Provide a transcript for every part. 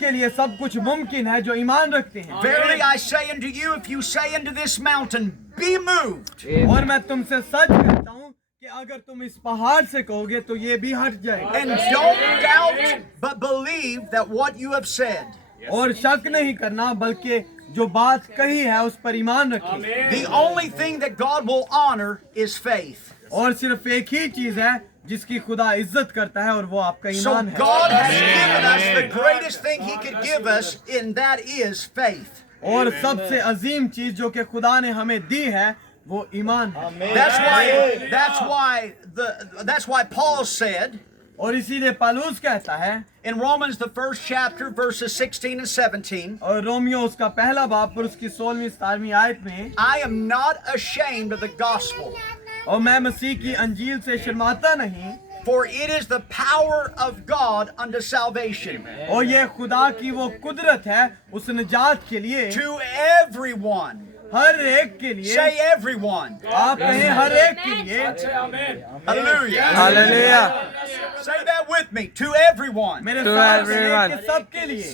के लिए सब कुछ मुमकिन है जो ईमान रखते हैं। Verily I say unto you, if you say unto this mountain, be moved. और मैं तुमसे सच कहता हूँ कि अगर तुम इस पहाड़ से कहोगे तो ये भी हट जाएगा। And don't doubt, but believe that what you have said. और शक नहीं करना बल्कि जो बात कही है उस पर ईमान रखें। The only thing that God will honor is faith. और सिर्फ एक ही चीज है जिसकी खुदा इज्जत करता है और वो आपका So ईमान है। God has given us the greatest thing He could give us, and that is faith. और सबसे अजीम चीज जो कि खुदा ने हमें दी है वो ईमान है। That's why Paul said और इसीलिए पौलुस कहता है in Romans the first chapter verses 16 and 17, और रोमियो उसका पहला बाब पर उसकी 16वीं 17वीं आयत में, I am not ashamed of the gospel, और मैं मसीह की अंजील से शर्माता नहीं, for it is the power of God unto salvation और ये खुदा की वो कुदरत है उस निजात के लिए, to everyone. हर एक के लिए। Say everyone. आप कहें हर एक के लिए। Hallelujah. Hallelujah. Say that with me. To everyone. मेरे To साथ everyone. कहें कि सबके लिए।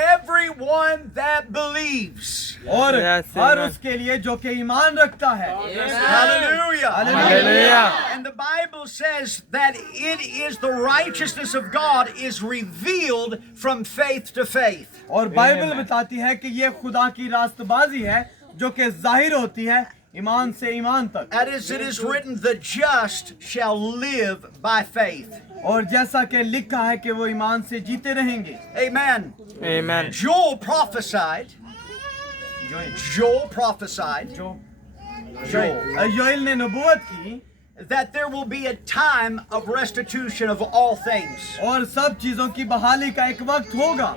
Everyone that believes. और Yes, हर amen. उसके लिए जो कि ईमान रखता है। Hallelujah. Hallelujah. And the Bible says that it is the righteousness of God is revealed from faith to faith. और बाइबल बताती है कि ये खुदा की रास्तबाजी है जो कि जाहिर होती है ईमान से ईमान तक। As it is written, the just shall live by faith. और जैसा कि लिखा है कि वो ईमान से जीते रहेंगे। Amen. Amen. Joel prophesied. Joel prophesied Joel ने नबूवत की that there will be a time of restitution of all things. और सब चीजों की बहाली का एक वक्त होगा।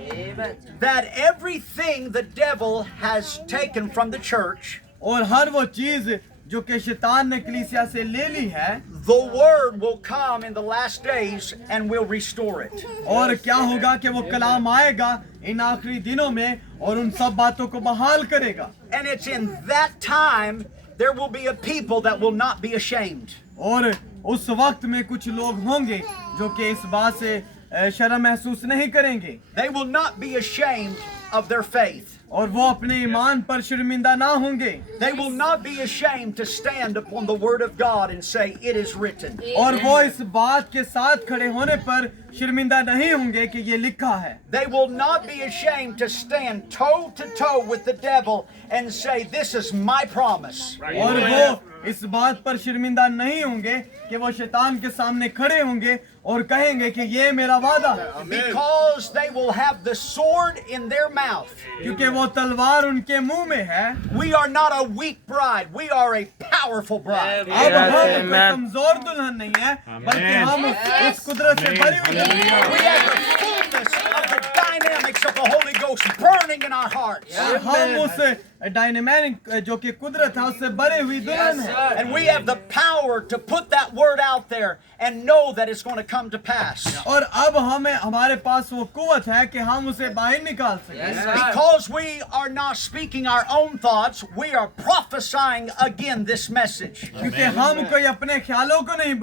That everything the devil has taken from the church, और हर वो चीज जो कि शैतान ने कलीसिया से ले ली है, the word will come in the last days and will restore it. और क्या होगा कि वो कलाम आएगा इन आखिरी दिनों में और उन सब बातों को बहाल करेगा। And it's in that time there will be a people that will not be ashamed. और उस वक्त में कुछ लोग होंगे जो कि इस बात से शर्म महसूस नहीं करेंगे। They will not be ashamed of their faith. और वो अपने ईमान पर शर्मिंदा ना होंगे। They will not be ashamed to stand upon the word of God and say, it is written. और वो इस बात के साथ खड़े होने पर शर्मिंदा नहीं होंगे कि ये लिखा है। They will not be ashamed to stand toe to toe with the devil and say, this is my promise. और वो इस बात पर शर्मिंदा नहीं होंगे कि वो शैतान के सामने खड़े होंगे और कहेंगे कि ये मेरा वादा है। Because they will have the sword in their mouth. क्योंकि वो तलवार उनके मुंह में है। We are not a weak bride. We are a powerful bride. अब हम कोई Amen. कमजोर दुल्हन नहीं है बल्कि हम इस कुदरत से भरी हुई दुल्हन हैं। We have the fullness of the dynamics of the Holy Ghost burning in our hearts. और हम उस डायनेमिक जो कि कुदरत है उससे भरी हुई दुल्हन है। And we have the power to put that word out there and know that it's going to come to pass. और अब हमारे पास वो कुवत है कि हम उसे बाहर निकाल सकें। Because we are not speaking our own thoughts, we are prophesying again this message. क्योंकि हम कोई अपने ख्यालों को नहीं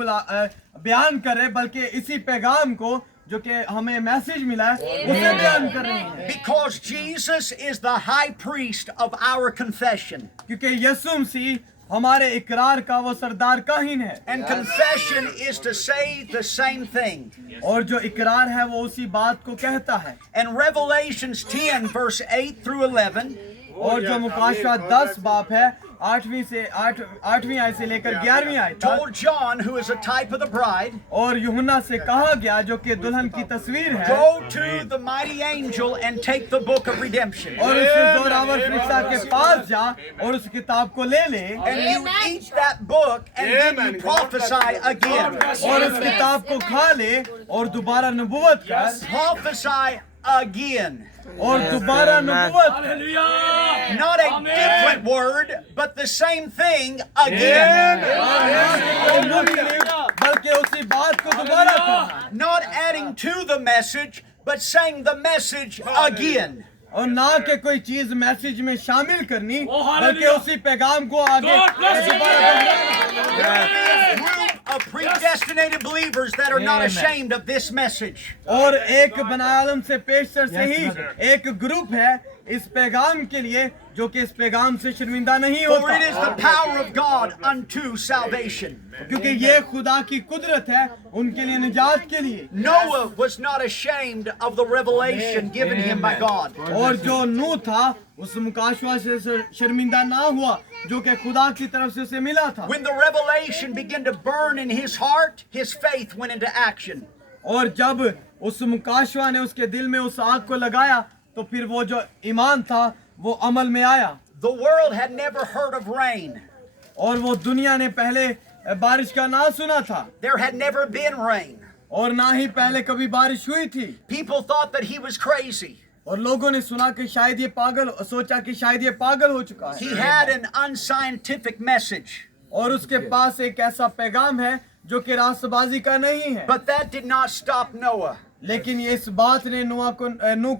बयान कर रहे बल्कि इसी पैगाम को जो कि हमें मैसेज मिला है उसे बयान कर रहे हैं। Because Jesus is the high priest of our confession. क्योंकि यीशु मसीह हमारे इकरार का वो सरदार काहिन है। And confession is to say the same thing. और जो इकरार है वो उसी बात को कहता है। And Revelations 10 verse 8 through 11 और जो मुकाशवा 10 बाप है 8वीं आयत से लेकर 11वीं आयत तक, told John, who is a type of the bride, और यूहन्ना से कहा गया जो कि दुल्हन की तस्वीर है, go to the mighty angel and take the book of redemption. और उस जोरावर फरिश्ता के पास जा और उस किताब को ले ले And you eat that book and then you prophesy again. और उस किताब को खा ले और दोबारा नबूवत कर Prophesy again. और दोबारा नबूवत कर। Not a different word, but the same thing again. और मुख्तलिफ बल्कि उसी बात को दोबारा करना। Not adding to the message, but saying the message again. और ना के कोई चीज मैसेज में शामिल करनी बल्कि उसी पैगाम को आगे Of predestinated believers that are not ashamed of this message. और एक बनायालम से पेशतर से ही एक ग्रुप है इस पैगाम के लिए जो कि इस पैगाम से शर्मिंदा नहीं For it is होता the power of God unto salvation. क्योंकि ये खुदा की कुदरत है उनके लिए निजात के लिए। Noah was not ashamed of the revelation given him by God. और जो नूह था उस मुकाशवा से शर्मिंदा ना हुआ जो कि खुदा की तरफ से उसे मिला था। When the revelation began to burn in his heart, his faith went into action. और जब उस मुकाशवा ने उसके दिल में उस आग को लगाया तो फिर वो जो ईमान था वो अमल में आया। The world had never heard of rain. और वो दुनिया ने पहले बारिश का ना सुना था There had never been rain. और ना ही पहले कभी बारिश हुई थी। People thought that he was crazy. और लोगों ने सुना कि शायद ये पागल सोचा कि शायद ये पागल हो चुका He है had an unscientific message. और उसके पास एक ऐसा पैगाम है जो कि रास्तबाजी का नहीं है। But that did not stop Noah. लेकिन ये इस बात ने नूह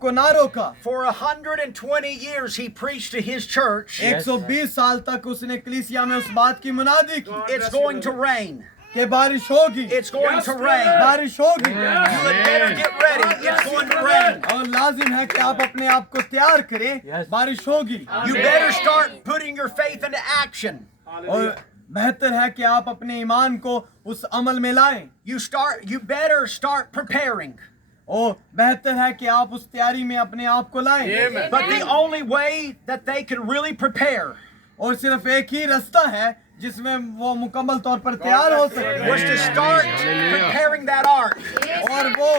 को ना रोका। For 120 years he preached to his church. 120 साल तक उसने कलीसिया में उस बात की मुनादी की It's going to rain. कि बारिश होगी, It's going to rain. बारिश होगी। You had better get ready. It's going to rain. और लाजिम है कि आप अपने आप को तैयार करें, बारिश होगी। You better start putting your faith into action. और बेहतर है कि आप अपने ईमान को उस अमल में लाएं। You better start preparing. और बेहतर है कि आप उस तैयारी में अपने आप को लाएं। But the only way that they can really prepare और सिर्फ एक ही रास्ता है जिसमें वो मुकम्मल तौर पर तैयार हो सकते was to start preparing that ark. और वो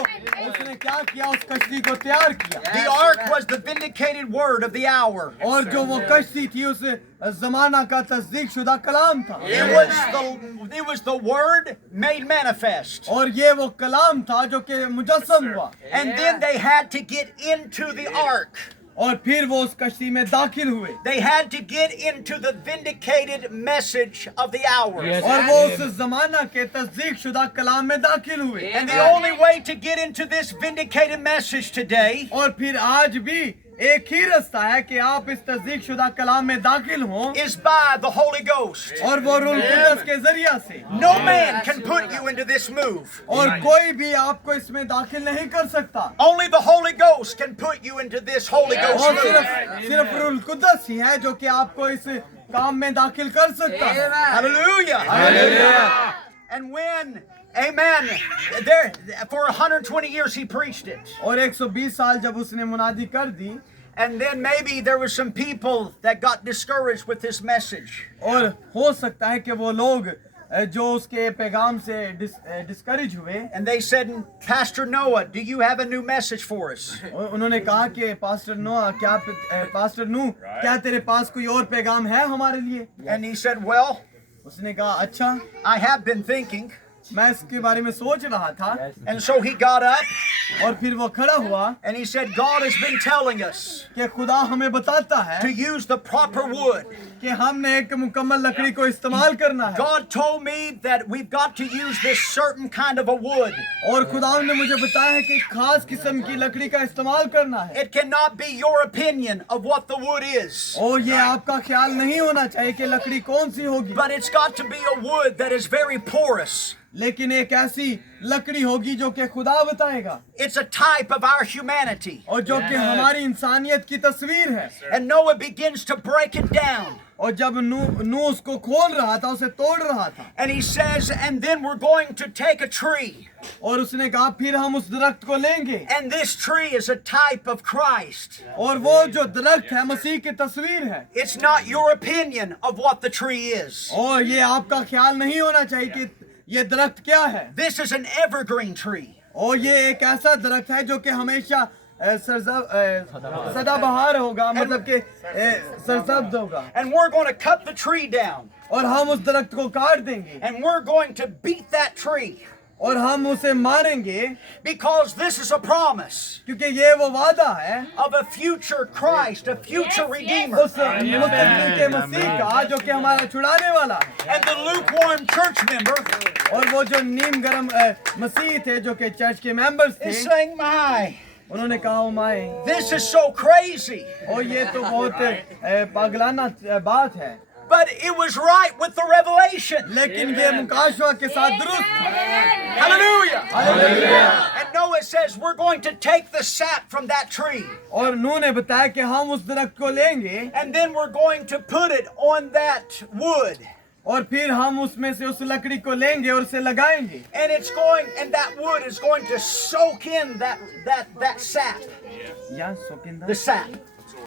उसने क्या किया उस कश्ती को तैयार किया The ark was the vindicated word of the hour. और जो वो कश्ती थी उस जमाना का तस्दीक शुदा कलाम था It was the word made manifest. और ये वो कलाम था जो कि मुजस्सम हुआ And then they had to get into the ark. और फिर वो उस कश्ती में दाखिल हुए They had to get into the vindicated message of the hour. और वो उस जमाना के तस्दीक शुदा कलाम में दाखिल हुए And the only way to get into this vindicated message today और फिर आज भी एक ही रास्ता है कि आप इस तस्दीक शुदा कलाम में दाखिल हों is by the Holy Ghost. और वो रूह कुद्दस के जरिया से No man can put you into this move. और कोई भी आपको इसमें दाखिल नहीं कर सकता Only the Holy Ghost can put you into this Holy Ghost और move. सिर्फ रूह कुद्दस ही है जो कि आपको इस काम में दाखिल कर सकता है। Hallelujah. And when, amen, there for 120 years he preached it. और 120 साल जब उसने मुनादी कर दी And then maybe there were some people that got discouraged with this message. और हो सकता है कि वो लोग जो उसके पैगाम से डिस्करेज हुए And they said, Pastor Noah, do you have a new message for us? और उन्होंने कहा कि पास्टर नूह क्या तेरे पास कोई और पैगाम है हमारे लिए? And he said, well, उसने कहा अच्छा I have been thinking. मैं इसके बारे में सोच रहा था And so he got up और फिर वो खड़ा हुआ and he said, God has been telling us कि खुदा हमें बताता to है use the proper wood. कि हमने एक मुकम्मल लकड़ी को इस्तेमाल करना है God told me that we've got to use this certain kind of a wood. और खुदा ने मुझे बताया है कि खास किस्म की लकड़ी का इस्तेमाल करना है It cannot be your opinion of what the wood is, और ये आपका ख्याल नहीं होना चाहिए कि लकड़ी कौन सी होगी but it's got to be a wood that is very porous. लेकिन एक ऐसी लकड़ी होगी जो कि खुदा बताएगा It's a type of our humanity. और जो कि हमारी इंसानियत की तस्वीर है And Noah begins to break it down. और जब नूह उसको खोल रहा था उसे तोड़ रहा था And he says, and then we're going to take a tree. और उसने कहा फिर हम उस दरख्त को लेंगे And this tree is a type of Christ. और वो जो दरख्त है मसीह की तस्वीर है It's not your opinion of what the tree is. और ये आपका ख्याल नहीं होना चाहिए कि ये दरख्त क्या है This is an evergreen tree. और ये एक ऐसा दरख्त है जो कि हमेशा सदाबहार होगा मतलब कि सरसब्ज होगा And we're going to cut the tree down. और हम उस दरख्त को काट देंगे And we're going to beat that tree. और हम उसे मारेंगे Because this is a promise क्योंकि ये वो वादा है of a future Christ, a future Redeemer. उस मुस्तकबिल के मसीह का जो कि हमारा छुड़ाने वाला है And the lukewarm church member और वो जो नीम गरम मसीह थे जो कि चर्च के मेंबर्स थे is saying, my, उन्होंने कहा ओ माए, this is so crazy. और ये तो बहुत पागलाना बात है, But it was right with the revelation. लेकिन ये मुकाशवा के साथ दुरुस्त है। Hallelujah. Hallelujah. And Noah says, we're going to take the sap from that tree. और नूह ने बताया कि हम उस दरख्त को लेंगे And then we're going to put it on that wood. और फिर हम उसमें से उस लकड़ी को लेंगे और उसे लगाएंगे, And that wood is going to soak in that sap. या सोकिंदा, The sap.